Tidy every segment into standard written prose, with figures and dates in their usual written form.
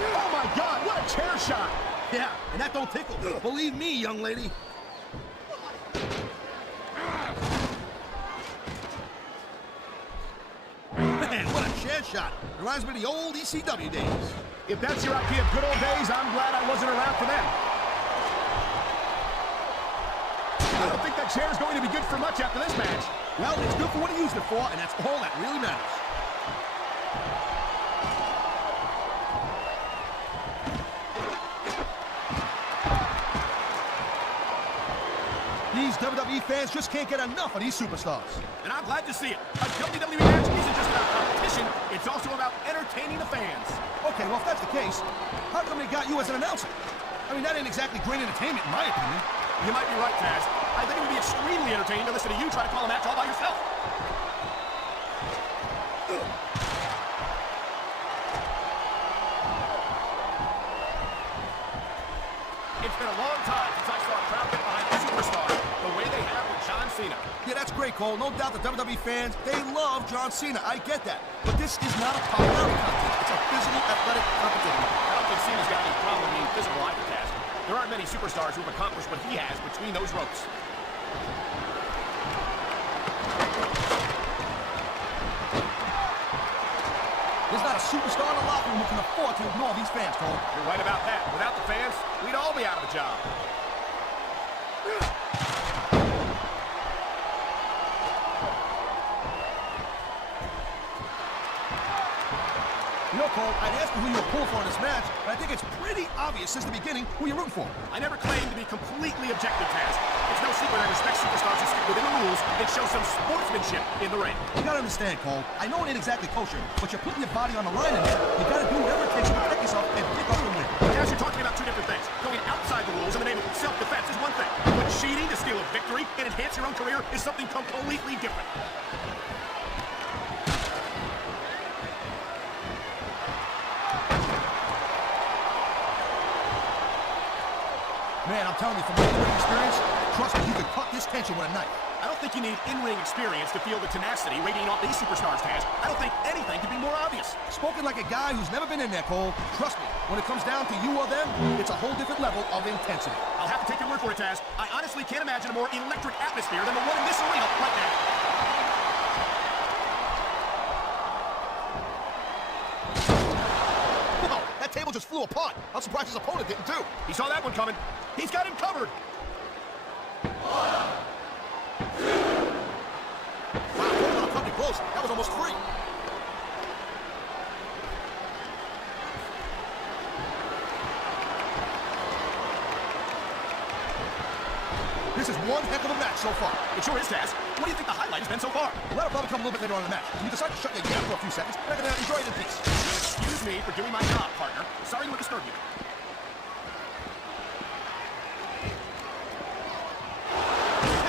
Oh my God, what a chair shot! Yeah, and that don't tickle. Believe me, young lady. Man, what a chair shot. Reminds me of the old ECW days. If that's your idea of good old days, I'm glad I wasn't around for them. I don't think that chair is going to be good for much after this match. Well, it's good for what he used it for, and that's all that really matters. These WWE fans just can't get enough of these superstars. And I'm glad to see it. A WWE match isn't just about competition, it's also about entertaining the fans. Okay, well, if that's the case, how come they got you as an announcer? I mean, that ain't exactly great entertainment, in my opinion. You might be right, Taz. I think it would be extremely entertaining to listen to you try to call a match all by yourself. It's been a long time since I saw a crowd get behind a superstar the way they have with John Cena. Yeah, that's great, Cole. No doubt the WWE fans, they love John Cena. I get that. But this is not a popularity contest. It's a physical, athletic competition. I don't think Cena's got any problem being physical either, Taz. There aren't many superstars who've accomplished what he has between those ropes. There's not a superstar in the locker room who can afford to ignore these fans, Cole. You're right about that. Without the fans, we'd all be out of a job. You know, Cole, I'd ask you who you were pulling for in this match, but I think it's pretty obvious since the beginning who you're rooting for. I never claimed to be completely objective, Taz. It's no secret I respect superstars who stick within the rules and show some sportsmanship in the ring. You gotta understand, Cole, I know it ain't exactly kosher, but you're putting your body on the line in there. You gotta do whatever it takes to protect yourself and pick up the win. Taz, you're talking about two different things. Going outside the rules in the name of self-defense is one thing, but cheating to steal a victory and enhance your own career is something completely different. Man, I'm telling you, from my in-ring experience, trust me, you could cut this tension with a knife. I don't think you need in-ring experience to feel the tenacity radiating off these superstars, Taz. I don't think anything could be more obvious. Spoken like a guy who's never been in there, Cole. Trust me, when it comes down to you or them, it's a whole different level of intensity. I'll have to take your word for it, Taz. I honestly can't imagine a more electric atmosphere than the one in this arena right now. Whoa, that table just flew apart. I'm surprised his opponent didn't too. He saw that one coming. He's got him covered. Wow, hold on, coming close. That was almost free. This is one heck of a match so far. It sure is, Taz. What do you think the highlight has been so far? Well, that'll probably come a little bit later on in the match. When you decide to shut your yap for a few seconds, I'm gonna enjoy it in peace. Excuse me for doing my job, partner. Sorry to disturb you.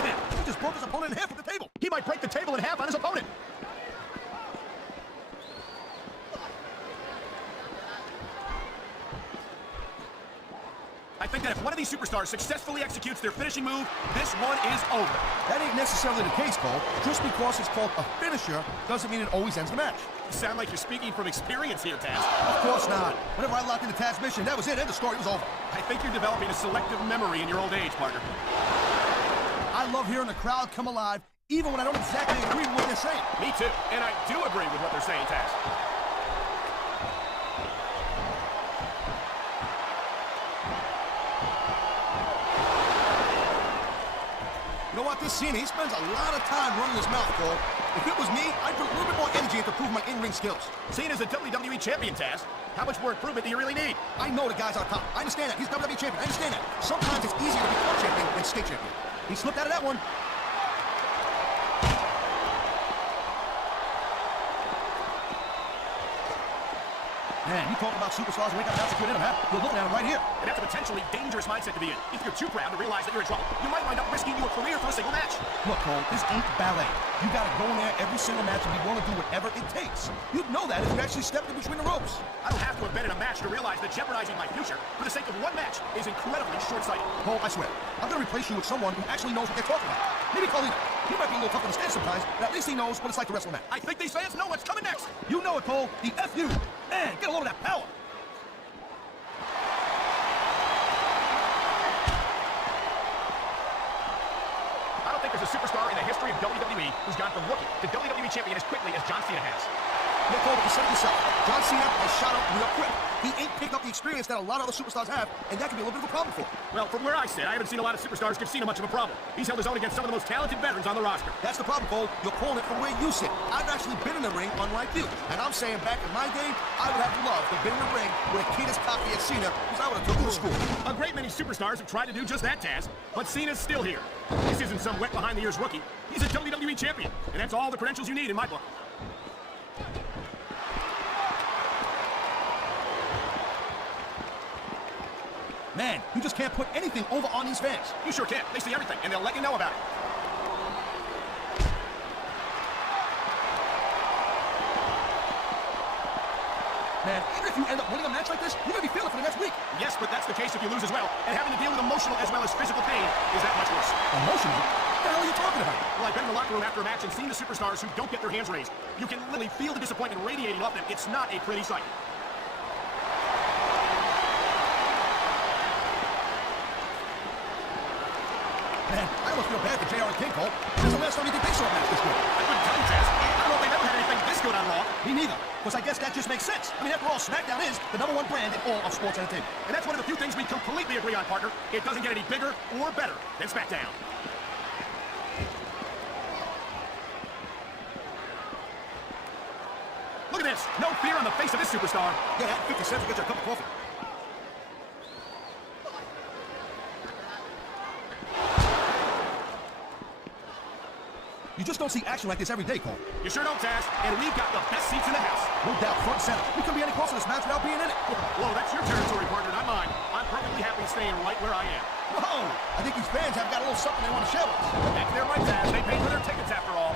He just broke his opponent in half with the table. He might break the table in half on his opponent. I think that if one of these superstars successfully executes their finishing move, this one is over. That ain't necessarily the case, Cole. Just because it's called a finisher doesn't mean it always ends the match. You sound like you're speaking from experience here, Taz. Of course not. Whenever I locked into Taz's mission, that was it, and the story was over. I think you're developing a selective memory in your old age, partner. I love hearing the crowd come alive, even when I don't exactly agree with what they're saying. Me too, and I do agree with what they're saying, Taz. You know what, this Cena, he spends a lot of time running his mouth, Cole. If it was me, I'd put a little bit more energy into prove my in-ring skills. Cena's a WWE champion, Taz. How much more improvement do you really need? I know the guy's on top. I understand that. He's WWE champion. I understand that. Sometimes it's easier to become champion than stay champion. He slipped out of that one. Man, you talk about superstars who ain't got an altitude in them, huh? You're looking at them right here. And that's a potentially dangerous mindset to be in. If you're too proud to realize that you're in trouble, you might wind up risking your career for a single match. Look, Cole, this ain't ballet. You gotta go in there every single match and be willing to do whatever it takes. You'd know that if you actually stepped in between the ropes. I don't have to have been in a match to realize that jeopardizing my future for the sake of one match is incredibly short-sighted. Cole, I swear, I'm gonna replace you with someone who actually knows what they're talking about. Maybe Colina. He might be a little tough on the stand sometimes, but at least he knows what it's like to wrestle a match. I think these fans know what's coming next. You know it, Cole. The F.U. Man, get a load of that power. superstar in the history of WWE who's gone from rookie to WWE champion as quickly as John Cena has. Look, Cole, you said it yourself. John Cena has shot up real quick. He ain't picked up the experience that a lot of other superstars have, and that can be a little bit of a problem for him. Well, from where I sit, I haven't seen a lot of superstars give Cena much of a problem. He's held his own against some of the most talented veterans on the roster. That's the problem, Cole. You're calling it from where you sit. I've actually been in the ring, unlike you. And I'm saying back in my day, I would have loved to have been in the ring with a kid as cocky as Cena, because I would have took him to school. A great many superstars have tried to do just that, Taz, but Cena's still here. This isn't some wet behind-the-ears rookie. He's a WWE champion, and that's all the credentials you need in my book. Man, you just can't put anything over on these fans. You sure can. They see everything, and they'll let you know about it. Man, even if you end up winning a match like this, you're going to be feeling for the next week. Yes, but that's the case if you lose as well. And having to deal with emotional as well as physical pain is that much worse. Emotional? What the hell are you talking about? Well, I've been in the locker room after a match and seen the superstars who don't get their hands raised. You can literally feel the disappointment radiating off them. It's not a pretty sight. Man, I almost feel bad for JR and King, Cole. When's the last time you think they saw a match this good? I couldn't tell you, Taz. I don't know if they've ever had anything this good on Raw. Me neither. Because I guess that just makes sense. I mean, after all, SmackDown is the #1 brand in all of sports entertainment. And that's one of the few things we completely agree on, partner. It doesn't get any bigger or better than SmackDown. Look at this. No fear on the face of this superstar. Yeah, 50 cents to get you a cup of coffee. You just don't see action like this every day, Cole. You sure don't, Taz. And we've got the best seats in the house. No doubt, front and center. We couldn't be any closer to this match without being in it. Whoa, that's your territory, partner, not mine. I'm perfectly happy staying right where I am. Whoa! I think these fans have got a little something they want to share with us. Heck, they're right, Taz. They paid for their tickets after all.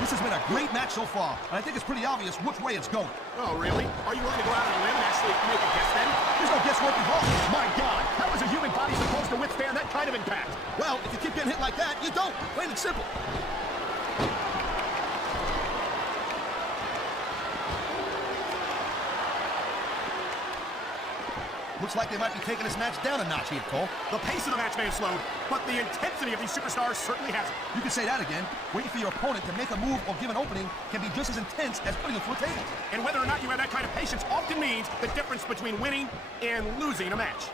This has been a great match so far, and I think it's pretty obvious which way it's going. Oh, really? Are you willing to go out on a limb and actually make a guess then? There's no guesswork involved. My God! How is a human body supposed to withstand that kind of impact? Well, if you keep getting hit like that, you don't. Plain and simple. Looks like they might be taking this match down a notch here, Cole. The pace of the match may have slowed, but the intensity of these superstars certainly hasn't. You can say that again. Waiting for your opponent to make a move or give an opening can be just as intense as putting them through a table. And whether or not you have that kind of patience often means the difference between winning and losing a match.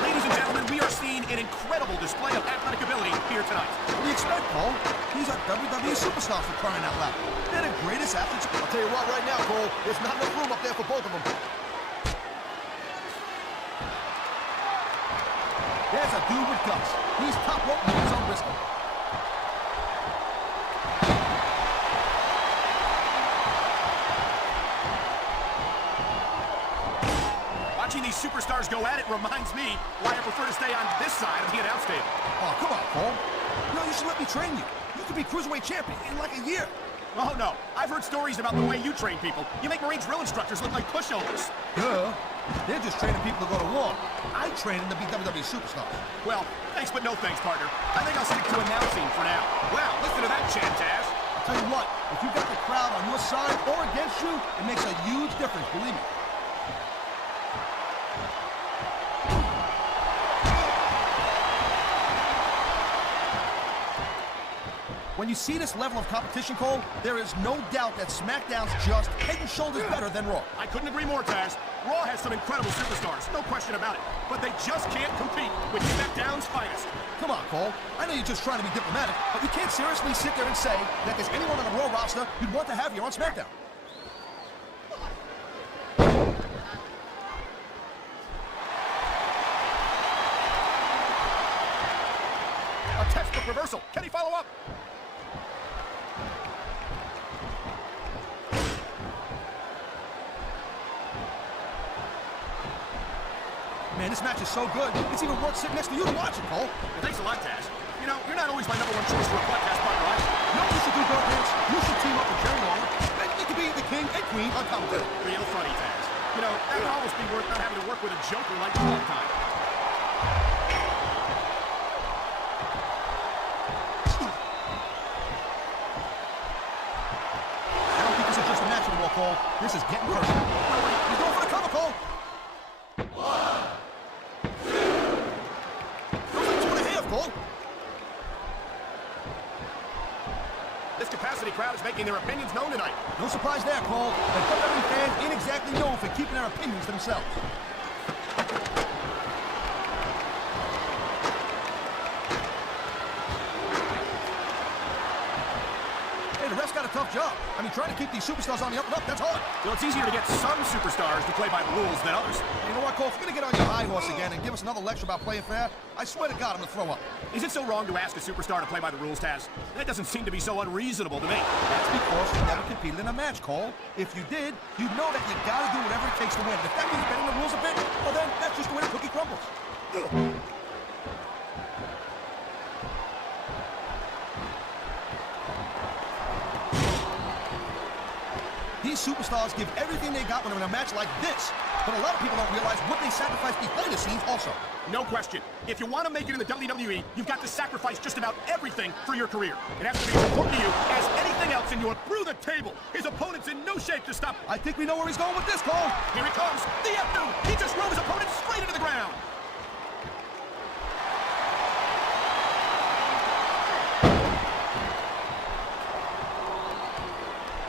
Ladies and gentlemen, we are seeing an incredible display of athletic ability here tonight. What do you expect, Cole? These are WWE superstars for crying out loud. They're the greatest athletes. I'll tell you what, right now, Cole, there's not enough room up there for both of them. There's a dude with guts. He's top rope with his own wrist. Watching these superstars go at it reminds me why I prefer to stay on this side of the announce table. Oh, come on, Cole. No, you should let me train you. You could be Cruiserweight champion in like a year. Oh, no. I've heard stories about the way you train people. You make Marine drill instructors look like pushovers. Duh. They're just training people to go to war. I train them to be WWE superstars. Well, thanks but no thanks, partner. I think I'll stick to announcing for now. Well, listen to that chant, Taz. I'll tell you what, if you've got the crowd on your side or against you, it makes a huge difference, believe me. When you see this level of competition, Cole, there is no doubt that SmackDown's just head and shoulders better than Raw. I couldn't agree more, Taz. Raw has some incredible superstars, no question about it. But they just can't compete with SmackDown's finest. Come on, Cole. I know you're just trying to be diplomatic, but you can't seriously sit there and say that there's anyone on the Raw roster you'd want to have here on SmackDown. A textbook reversal. Can he follow up? Man, this match is so good, it's even worth sitting next to you to watch it, Cole. Well, thanks a lot, Taz. You know, you're not always my #1 choice for a podcast partner, right? You know what you should do, Gunther? You should team up with Jerry Lawler. And you could be the king and queen on commentary. Real funny, Taz. You know, that would almost be worth not having to work with a joker like you all the time. Cole. This is getting personal. He's going for the cover, Cole. 2.5, Cole. This capacity crowd is making their opinions known tonight. No surprise there, Cole. The WWE fans ain't exactly known for keeping their opinions to themselves. Hey, the ref's got a tough job. I mean, trying to keep these superstars on the up and up, that's hard. Well, it's easier to get some superstars to play by the rules than others. You know what, Cole? If you're gonna get on your high horse again and give us another lecture about playing fair, I swear to God, I'm gonna throw up. Is it so wrong to ask a superstar to play by the rules, Taz? That doesn't seem to be so unreasonable to me. That's because you never competed in a match, Cole. If you did, you'd know that you gotta do whatever it takes to win. If that means bending the rules a bit, well then, that's just the way the cookie crumbles. These superstars give everything they got when they're in a match like this. But a lot of people don't realize what they sacrifice behind the scenes also. No question. If you want to make it in the WWE, you've got to sacrifice just about everything for your career. It has to be as important to you as anything else, and you're through the table. His opponent's in no shape to stop him. I think we know where he's going with this, Cole. Here he comes. The F2. He just drove his opponent straight into the ground.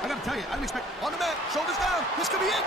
I gotta tell you, I didn't expect on the mat, shoulders down. This could be it.